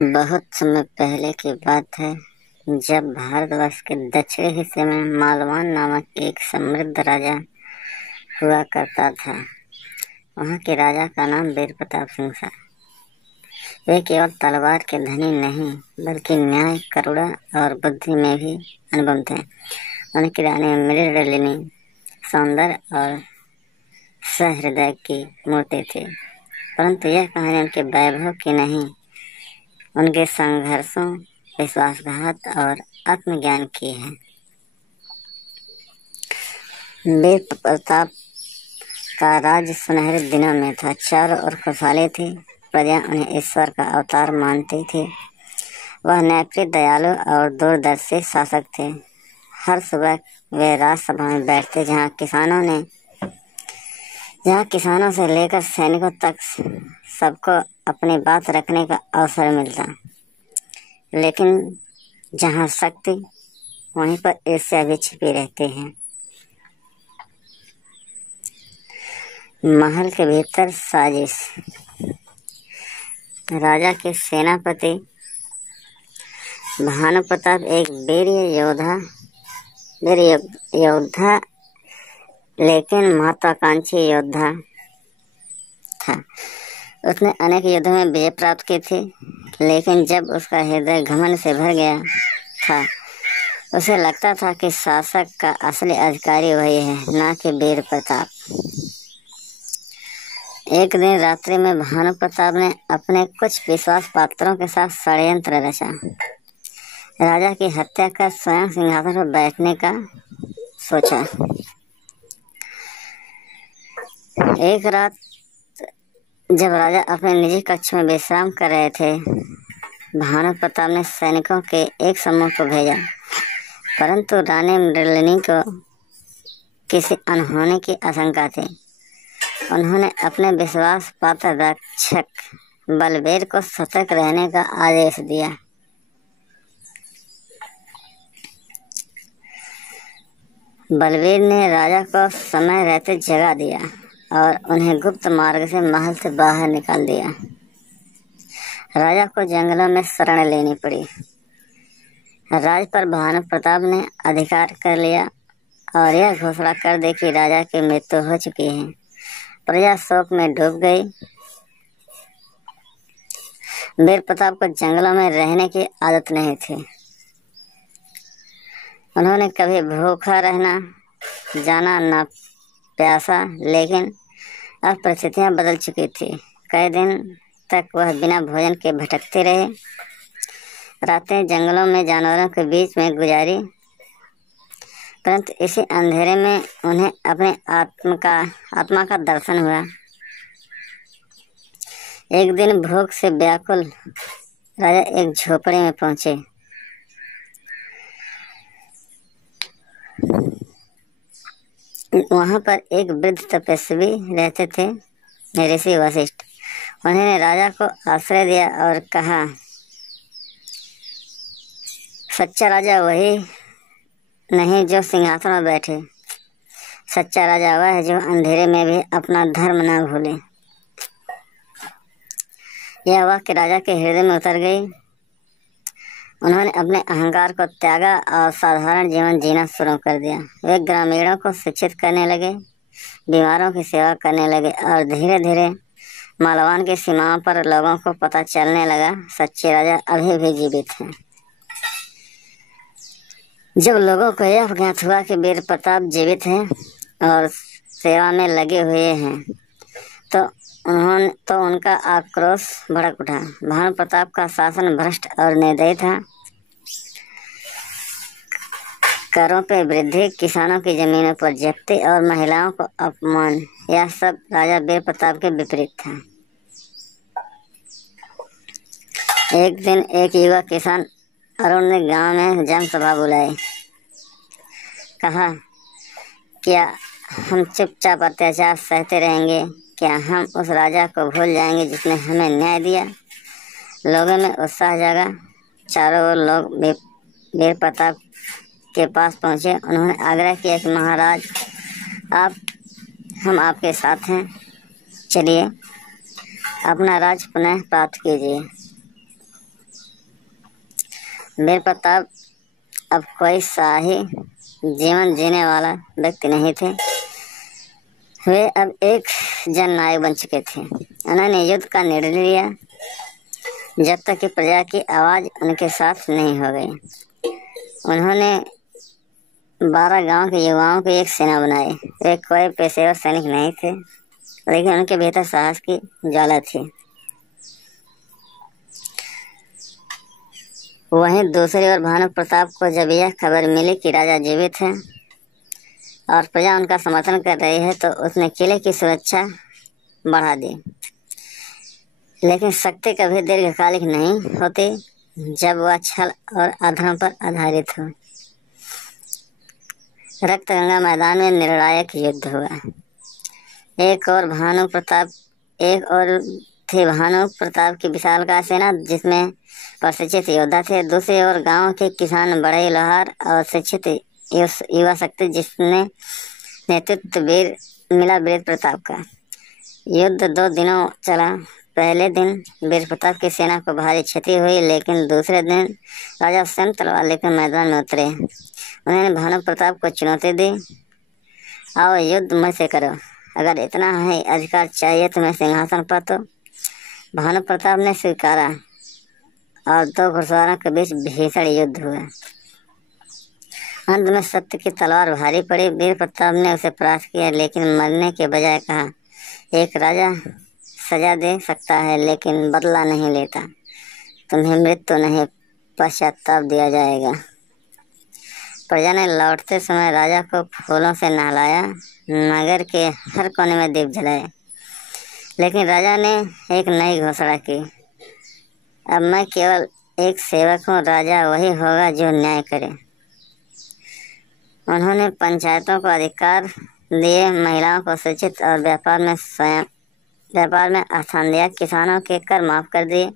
बहुत समय पहले की बात है, जब भारतवर्ष के दक्षिणी हिस्से में मालवान नामक एक समृद्ध राजा हुआ करता था। वहाँ के राजा का नाम वीर प्रताप सिंह था। वे केवल तलवार के धनी नहीं, बल्कि न्याय, करुणा और बुद्धि में भी अनुपम थे। उनकी रानी मृणालिनी सौंदर्य और सहृदय की मूर्ति थी, परंतु यह कहानी उनके वैभव की नहीं, उनके संघर्षों, विश्वासघात और आत्मज्ञान की है। वीर प्रताप का राज्य सुनहरे दिनों में था। चारों ओर खुशहाली थी। प्रजा उन्हें ईश्वर का अवतार मानती थी। वह न्यायप्रिय, दयालु और दूरदर्शी शासक थे। हर सुबह वे राजसभा में बैठते, जहाँ किसानों से लेकर सैनिकों तक सबको अपनी बात रखने का अवसर मिलता। लेकिन जहाँ शक्ति, वहीं पर ईर्ष्या भी छिपी रहती है। महल के भीतर साजिश। राजा के सेनापति भानु प्रताप एक वीर योद्धा लेकिन महत्वाकांक्षी योद्धा था। उसने अनेक युद्धों में विजय प्राप्त की थी, लेकिन जब उसका हृदय घमंड से भर गया था, उसे लगता था कि शासक का असली अधिकारी वही है, न कि वीर प्रताप। एक दिन रात्रि में भानु प्रताप ने अपने कुछ विश्वास पात्रों के साथ षड्यंत्र रचा। राजा की हत्या कर स्वयं सिंहासन पर बैठने का सोचा। एक रात जब राजा अपने निजी कक्ष में विश्राम कर रहे थे, भानु प्रताप ने सैनिकों के एक समूह को भेजा, परंतु रानी मृणालिनी को किसी अनहोनी की आशंका थी। उन्होंने अपने विश्वास पात्र रक्षक बलवीर को सतर्क रहने का आदेश दिया। बलवीर ने राजा को समय रहते जगा दिया और उन्हें गुप्त मार्ग से महल से बाहर निकाल दिया। राजा को जंगलों में शरण लेनी पड़ी। राज पर भानु प्रताप ने अधिकार कर लिया और यह घोषणा कर दी कि राजा की मृत्यु हो चुकी है। प्रजा शोक में डूब गई। वीर प्रताप को जंगलों में रहने की आदत नहीं थी। उन्होंने कभी भूखा रहना जाना, न प्यासा, लेकिन अब परिस्थितियां बदल चुकी थी। कई दिन तक वह बिना भोजन के भटकते रहे। रातें जंगलों में जानवरों के बीच में गुजारी, परंतु इसी अंधेरे में उन्हें अपने आत्मा का दर्शन हुआ। एक दिन भूख से व्याकुल राजा एक झोपड़ी में पहुंचे। वहां पर एक वृद्ध तपस्वी रहते थे, ऋषि वशिष्ठ। उन्होंने राजा को आश्रय दिया और कहा, सच्चा राजा वही नहीं जो सिंहासन में बैठे। सच्चा राजा वह है जो अंधेरे में भी अपना धर्म न भूले। यह वाक्य राजा के हृदय में उतर गई। उन्होंने अपने अहंकार को त्यागा और साधारण जीवन जीना शुरू कर दिया। वे ग्रामीणों को शिक्षित करने लगे, बीमारों की सेवा करने लगे और धीरे धीरे मालवान की सीमाओं पर लोगों को पता चलने लगा, सच्चे राजा अभी भी जीवित हैं। जब लोगों को यह ज्ञात हुआ कि वीर प्रताप जीवित हैं और सेवा में लगे हुए हैं, तो उनका आक्रोश भड़क उठा। भानु प्रताप का शासन भ्रष्ट और निर्दयी था। करों पे वृद्धि, किसानों की जमीनों पर जब्ती और महिलाओं को अपमान, यह सब राजा वीर प्रताप के विपरीत था। एक दिन एक युवा किसान अरुण ने गांव में जनसभा बुलाई। कहा, क्या हम चुपचाप अत्याचार सहते रहेंगे? क्या हम उस राजा को भूल जाएंगे जिसने हमें न्याय दिया? लोगों में उत्साह जागा। चारों ओर लोग वीर प्रताप के पास पहुंचे। उन्होंने आग्रह किया कि महाराज, हम आपके साथ हैं। चलिए अपना राज पुनः प्राप्त कीजिए। वीर प्रताप अब कोई शाही जीवन जीने वाला व्यक्ति नहीं थे। वे अब एक जननायक बन चुके थे। उन्होंने युद्ध का निर्णय लिया जब तक कि प्रजा की आवाज़ उनके साथ नहीं हो गई। उन्होंने 12 गांव के युवाओं की एक सेना बनाई। वे कोई पेशेवर सैनिक नहीं थे, लेकिन उनके भीतर साहस की ज्वाला थी। वहीं दूसरी ओर भानु प्रताप को जब यह खबर मिली कि राजा जीवित है और प्रजा उनका समर्थन कर रही है, तो उसने किले की सुरक्षा बढ़ा दी। लेकिन शक्ति कभी दीर्घकालिक नहीं होती जब वह छल और अधर्म पर आधारित हो। रक्तगंगा मैदान में निर्णायक युद्ध हुआ। एक और थी भानु प्रताप की विशालकाय सेना, जिसमें प्रशिक्षित योद्धा थे। दूसरी ओर गांव के किसान, बड़े लोहार और शिक्षित युवा शक्ति, जिसने नेतृत्व मिला वीर प्रताप का। युद्ध 2 दिनों चला। पहले दिन वीर प्रताप की सेना को भारी क्षति हुई, लेकिन दूसरे दिन राजा स्वयं तलवार लेकर मैदान में उतरे। उन्होंने भानु प्रताप को चुनौती दी, आओ युद्ध मुझसे करो, अगर इतना ही अधिकार चाहिए तुम्हें सिंहासन पर। तो भानु प्रताप ने स्वीकारा और 2 घुड़सवारों के बीच भीषण युद्ध हुआ। अंत में सत्य की तलवार भारी पड़ी। वीर प्रताप ने उसे परास्त किया, लेकिन मरने के बजाय कहा, एक राजा सजा दे सकता है लेकिन बदला नहीं लेता। तुम्हें मृत्यु नहीं, पश्चाताप दिया जाएगा। प्रजा ने लौटते समय राजा को फूलों से नहलाया, नगर के हर कोने में दीप जलाए। लेकिन राजा ने एक नई घोषणा की, अब मैं केवल एक सेवक हूँ, राजा वही होगा जो न्याय करे। उन्होंने पंचायतों को अधिकार दिए, महिलाओं को शिक्षित और व्यापार में स्थान दिया, किसानों के कर माफ कर दिए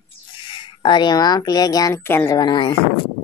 और युवाओं के लिए ज्ञान केंद्र बनवाए।